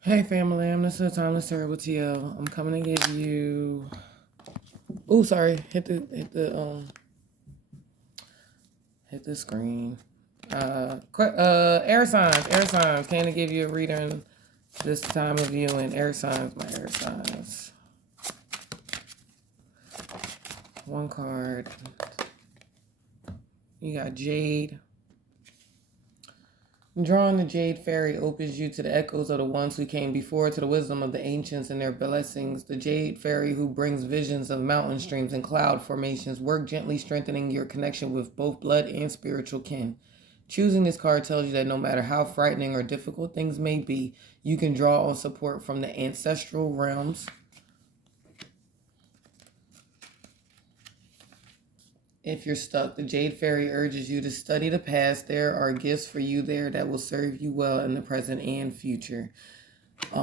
Hey family, I'm this is Timeless Terrible TL. I'm coming to give you. Oh, sorry, hit the screen. Air signs, air signs. Came to give you a reading this time of viewing. Air signs, my air signs. One card. You got Jade. Drawing the Jade Fairy opens you to the echoes of the ones who came before, to the wisdom of the ancients and their blessings. The Jade Fairy who brings visions of mountain streams and cloud formations. Work gently strengthening your connection with both blood and spiritual kin. Choosing this card tells you that no matter how frightening or difficult things may be, you can draw on support from the ancestral realms. If you're stuck, the Jade Fairy urges you to study the past. There are gifts for you there that will serve you well in the present and future.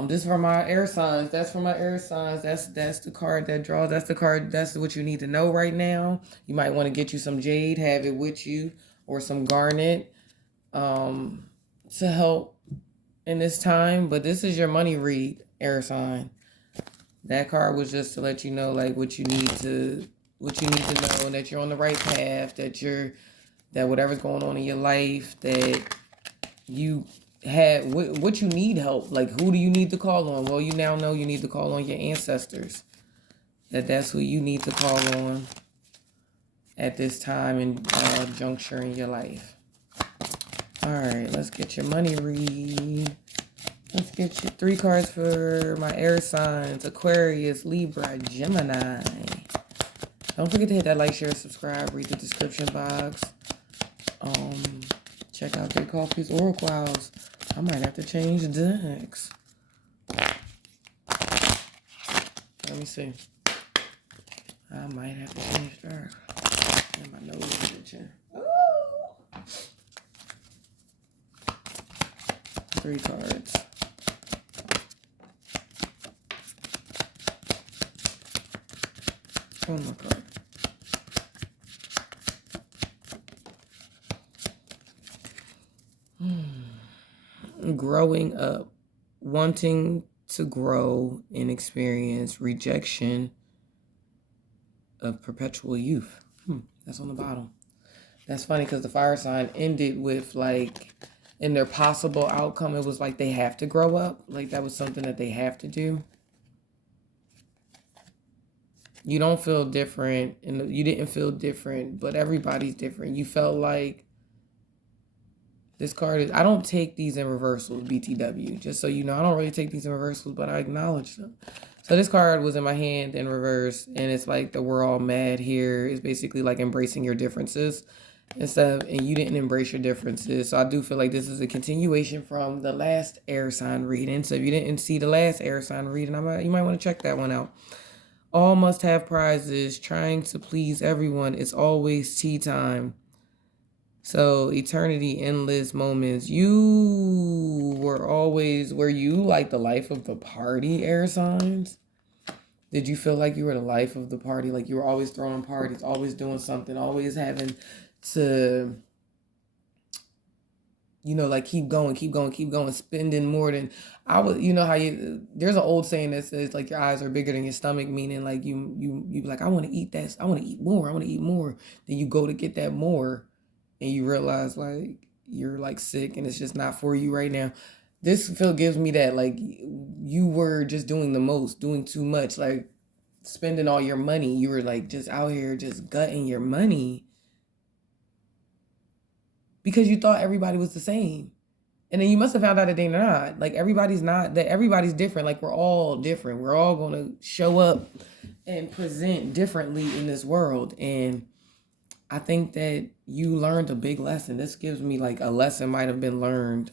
This is for my air signs. That's for my air signs. That's the card that draws. That's the card. That's what you need to know right now. You might want to get you some jade, have it with you, or some garnet, to help in this time. But this is your money read, air sign. That card was just to let you know like what you need to know, that you're on the right path, that whatever's going on in your life, that you have what you need help. Like, who do you need to call on? Well, you now know you need to call on your ancestors. That's who you need to call on at this time and juncture in your life. All right, let's get your money read. Let's get you 3 cards for my air signs: Aquarius, Libra, Gemini. Don't forget to hit that like, share, subscribe, read the description box. Check out Great Coffee's Oracle House. I might have to change decks. Let me see. I might have to change that. And my nose is itching. Ooh. 3 cards. One more card. Growing up, wanting to grow and experience rejection of perpetual youth. That's on the bottom. That's funny because the fire sign ended with like, in their possible outcome, it was like they have to grow up. Like that was something that they have to do. You don't feel different, and you didn't feel different, but everybody's different. You felt like this card is, I don't take these in reversals, BTW. Just so you know, I don't really take these in reversals, but I acknowledge them. So this card was in my hand in reverse, and it's like the we're all mad here is basically like embracing your differences and stuff, and you didn't embrace your differences. So I do feel like this is a continuation from the last air sign reading. So if you didn't see the last air sign reading, you might want to check that one out. All must have prizes, trying to please everyone. It's always tea time. So eternity, endless moments. Were you like the life of the party, air signs? Did you feel like you were the life of the party? Like you were always throwing parties, always doing something, always having to, like keep going, spending more than I was. You know how there's an old saying that says like your eyes are bigger than your stomach, meaning like you be like, I want to eat that, I want to eat more, Then you go to get that more, and you realize like you're like sick and it's just not for you right now. This feel gives me that like you were just doing the most, doing too much, like spending all your money. You were like just out here just gutting your money because you thought everybody was the same. And then you must have found out that they're not. Like everybody's not, that everybody's different. Like we're all different. We're all going to show up and present differently in this world. And I think that you learned a big lesson. This gives me like a lesson might have been learned.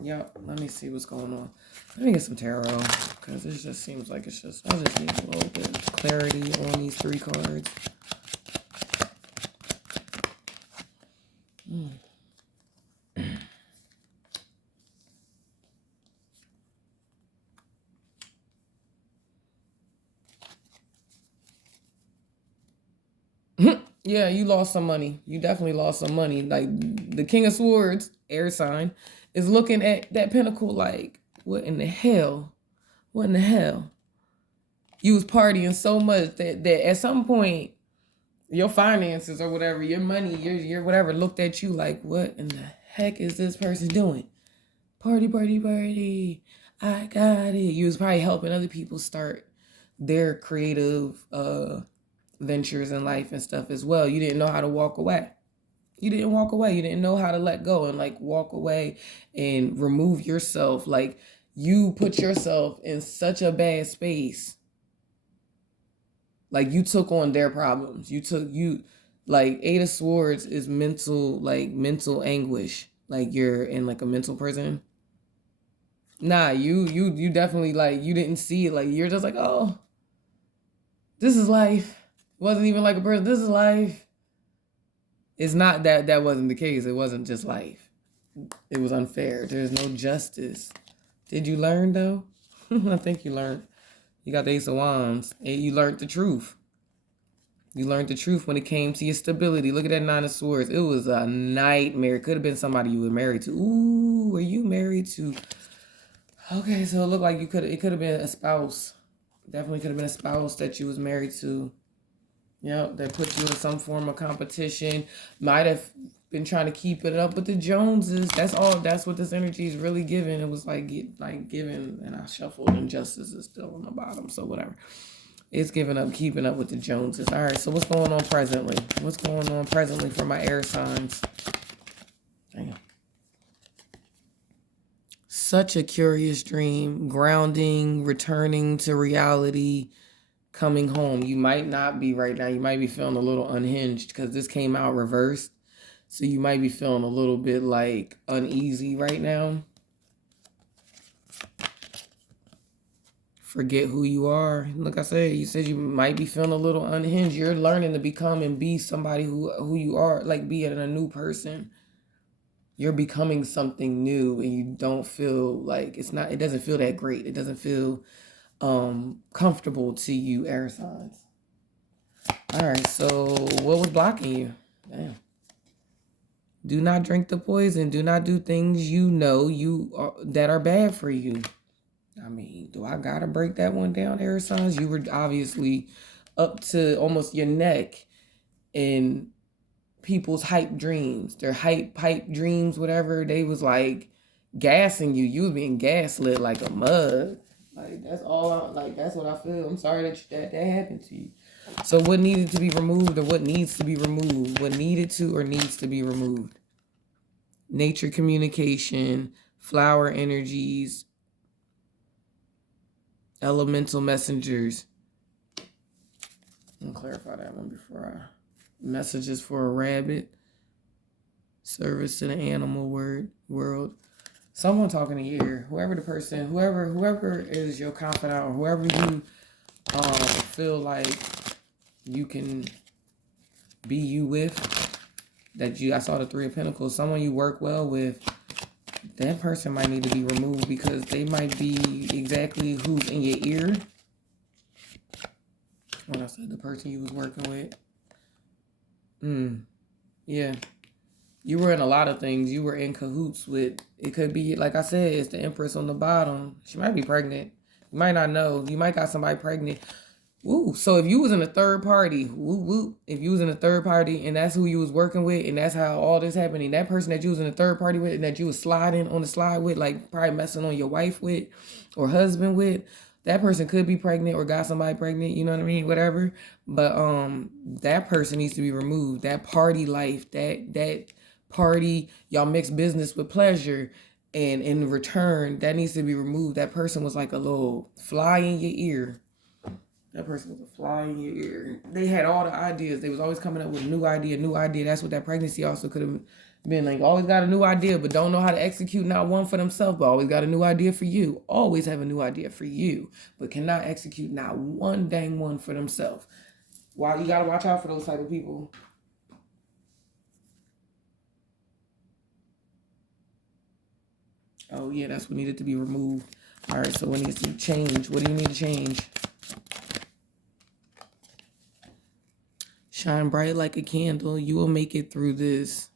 Yep. Let me see what's going on. Let me get some tarot because it just seems like I just need a little bit of clarity on these 3 cards. Yeah, you lost some money. You definitely lost some money. Like the King of Swords, air sign, is looking at that pinnacle like, What in the hell? What in the hell? You was partying so much that at some point, your finances or whatever, your money, your whatever, looked at you like, what in the heck is this person doing? Party, party, party. I got it. You was probably helping other people start their creative ventures in life and stuff as well. You didn't know how to walk away. You didn't walk away. You didn't know how to let go and like walk away and remove yourself. Like you put yourself in such a bad space. Like you took on their problems. Like Eight of Swords is mental anguish. Like you're in like a mental prison. Nah, you definitely like, you didn't see it. Like you're just like, oh, this is life. It wasn't even like a person. This is life. It's not that wasn't the case. It wasn't just life. It was unfair. There's no justice. Did you learn though? I think you learned. You got the Ace of Wands. And you learned the truth. You learned the truth when it came to your stability. Look at that Nine of Swords. It was a nightmare. It could have been somebody you were married to. Ooh, were you married to? Okay, so it looked like it could have been a spouse. Definitely could have been a spouse that you was married to. Yep, that put you in some form of competition. Might have been trying to keep it up with the Joneses. That's what this energy is really giving. It was like giving, and I shuffled, and Justice is still on the bottom, so whatever. It's keeping up with the Joneses. All right, so what's going on presently? What's going on presently for my air signs? Damn. Such a curious dream, grounding, returning to reality, coming home. You might not be right now. You might be feeling a little unhinged because this came out reversed. So you might be feeling a little bit like uneasy right now. Forget who you are. Like I said, you said you might be feeling a little unhinged. You're learning to become and be somebody who you are, like being a new person. You're becoming something new and you don't feel like it doesn't feel that great. It doesn't feel comfortable to you, air signs. All right, so what was blocking you? Damn. Do not drink the poison. Do not do things that are bad for you. I mean, do I gotta break that one down, air signs? You were obviously up to almost your neck in people's hype dreams. Their hype dreams, whatever. They was like gassing you. You was being gaslit like a mug. Like that's all. That's what I feel. I'm sorry that happened to you. So what needed to be removed, or what needs to be removed? What needed to or needs to be removed? Nature communication, flower energies, elemental messengers. I'll clarify that one before messages for a rabbit. Service to the animal world. Someone talking to your ear. Whoever the person, whoever is your confidant, or whoever you feel like you can be you with. I saw the Three of Pentacles. Someone you work well with. That person might need to be removed because they might be exactly who's in your ear. When I said the person you was working with. Yeah. You were in a lot of things. You were in cahoots with. It could be, like I said, it's the Empress on the bottom. She might be pregnant. You might not know. You might got somebody pregnant. Woo. So if you was in a third party, if you was in a third party and that's who you was working with and that's how all this happened, and that person that you was in a third party with and that you was sliding on the slide with, like probably messing on your wife with or husband with, that person could be pregnant or got somebody pregnant, you know what I mean? Whatever. But that person needs to be removed. That party life, that party, y'all mix business with pleasure, and in return, that needs to be removed. That person was like a little fly in your ear. That person was a fly in your ear. They had all the ideas. They was always coming up with a new idea. That's what that pregnancy also could have been like. Always got a new idea, but don't know how to execute not one for themselves, but always got a new idea for you. Always have a new idea for you, but cannot execute not one dang one for themselves. Wow, you got to watch out for those type of people. Oh, yeah, that's what needed to be removed. All right, so what needs to change? What do you need to change? Shine bright like a candle. You will make it through this.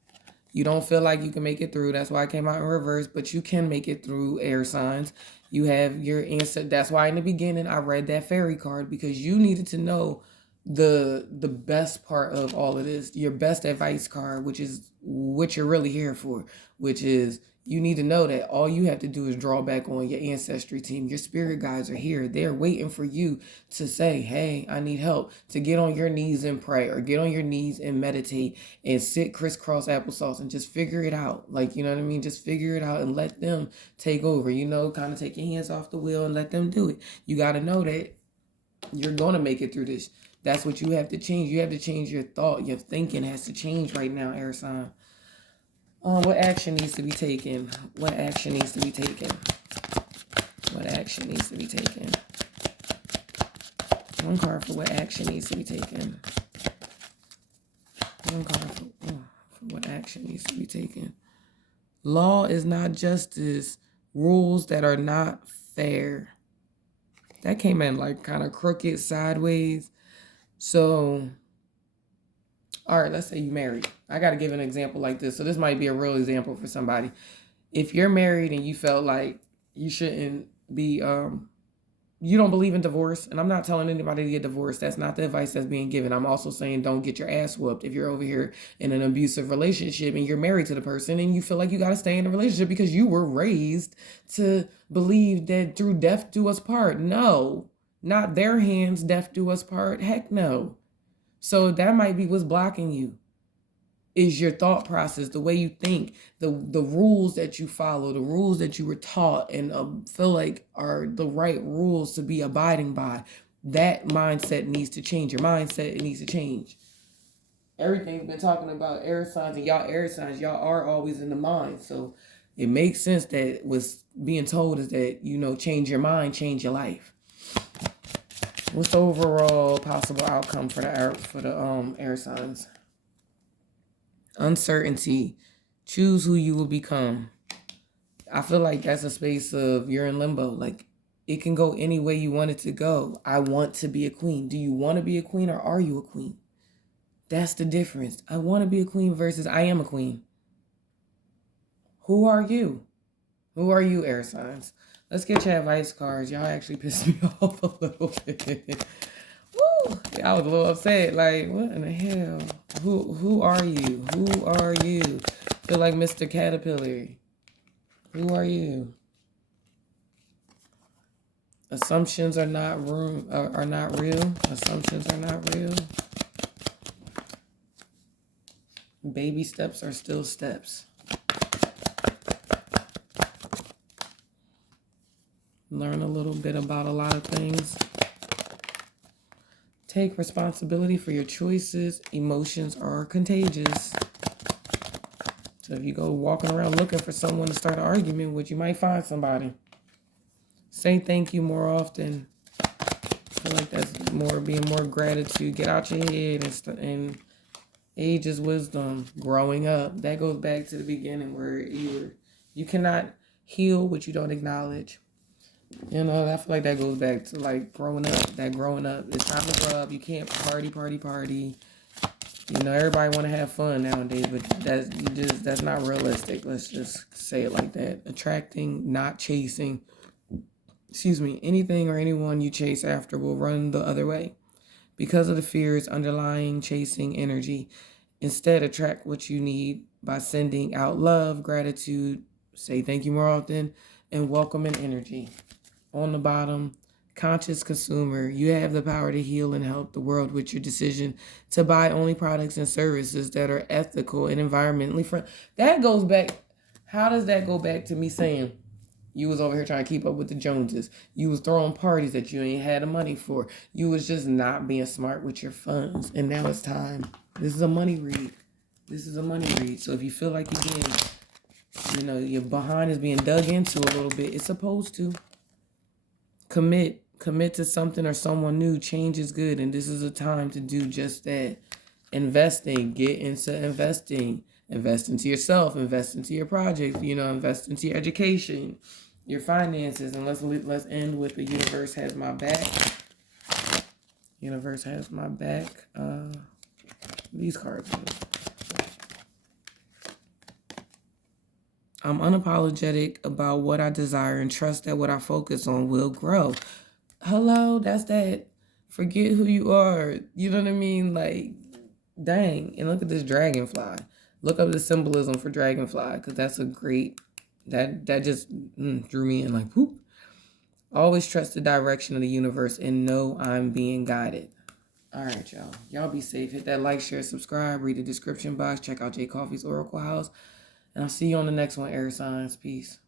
You don't feel like you can make it through. That's why I came out in reverse, but you can make it through, air signs. You have your answer. That's why in the beginning I read that fairy card, because you needed to know the best part of all of this, your best advice card, which is what you're really here for, which is you need to know that all you have to do is draw back on your ancestry team. Your spirit guides are here. They're waiting for you to say, hey, I need help, to get on your knees and pray, or get on your knees and meditate and sit crisscross applesauce and just figure it out. Like, you know what I mean? Just figure it out and let them take over, kind of take your hands off the wheel and let them do it. You got to know that you're going to make it through this. That's what you have to change. You have to change your thought. Your thinking has to change right now, air sign. What action needs to be taken? What action needs to be taken? What action needs to be taken? One card for what action needs to be taken. One card for what action needs to be taken. Law is not justice. Rules that are not fair. That came in like kind of crooked, sideways. So, all right, let's say you married. I got to give an example like this. So this might be a real example for somebody. If you're married and you felt like you shouldn't be, you don't believe in divorce, and I'm not telling anybody to get divorced. That's not the advice that's being given. I'm also saying don't get your ass whooped if you're over here in an abusive relationship and you're married to the person and you feel like you got to stay in the relationship because you were raised to believe that through death do us part. No, not their hands, death do us part. Heck no. So that might be what's blocking you, is your thought process, the way you think, the rules that you follow, the rules that you were taught and feel like are the right rules to be abiding by. That mindset needs to change. Your mindset, it needs to change. Everything's been talking about air signs, and y'all air signs, y'all are always in the mind. So it makes sense that what's being told is that, change your mind, change your life. What's the overall possible outcome for the air signs? Uncertainty. Choose who you will become. I feel like that's a space of you're in limbo. Like it can go any way you want it to go. I want to be a queen. Do you want to be a queen, or are you a queen? That's the difference. I want to be a queen versus I am a queen. Who are you? Who are you, air signs? Let's get your advice cards. Y'all actually pissed me off a little bit. Woo! I was a little upset. Like, what in the hell? Who are you? Who are you? Feel like Mr. Caterpillar. Who are you? Assumptions are not real. Assumptions are not real. Baby steps are still steps. Learn a little bit about a lot of things. Take responsibility for your choices. Emotions are contagious. So if you go walking around looking for someone to start an argument with, you might find somebody. Say thank you more often. I feel like that's being more gratitude. Get out your head and age is wisdom. Growing up. That goes back to the beginning where you cannot heal what you don't acknowledge. I feel like that goes back to like growing up. That growing up, it's time to grow up. You can't party. Everybody want to have fun nowadays, but that's not realistic. Let's just say it like that. Attracting, not chasing. Anything or anyone you chase after will run the other way because of the fears underlying chasing energy. Instead, attract what you need by sending out love, gratitude, say thank you more often, and welcoming energy. On the bottom, conscious consumer. You have the power to heal and help the world with your decision to buy only products and services that are ethical and environmentally friendly. That goes back. How does that go back to me saying you was over here trying to keep up with the Joneses? You was throwing parties that you ain't had the money for. You was just not being smart with your funds. And now it's time. This is a money read. So if you feel like you're being, your behind is being dug into a little bit, it's supposed to. Commit to something or someone new. Change is good, and this is a time to do just that. Investing, get into investing. Invest into yourself, invest into your project, invest into your education, your finances. And let's end with the universe has my back. Universe has my back. These cards. I'm unapologetic about what I desire and trust that what I focus on will grow. Hello, that's that. Forget who you are. You know what I mean? Like, dang. And look at this dragonfly. Look up the symbolism for dragonfly, because that's a great, that just drew me in like, whoop. Always trust the direction of the universe and know I'm being guided. All right, y'all. Y'all be safe. Hit that like, share, subscribe, read the description box, check out Jay Coffee's Oracle House. And I'll see you on the next one, air signs. Peace.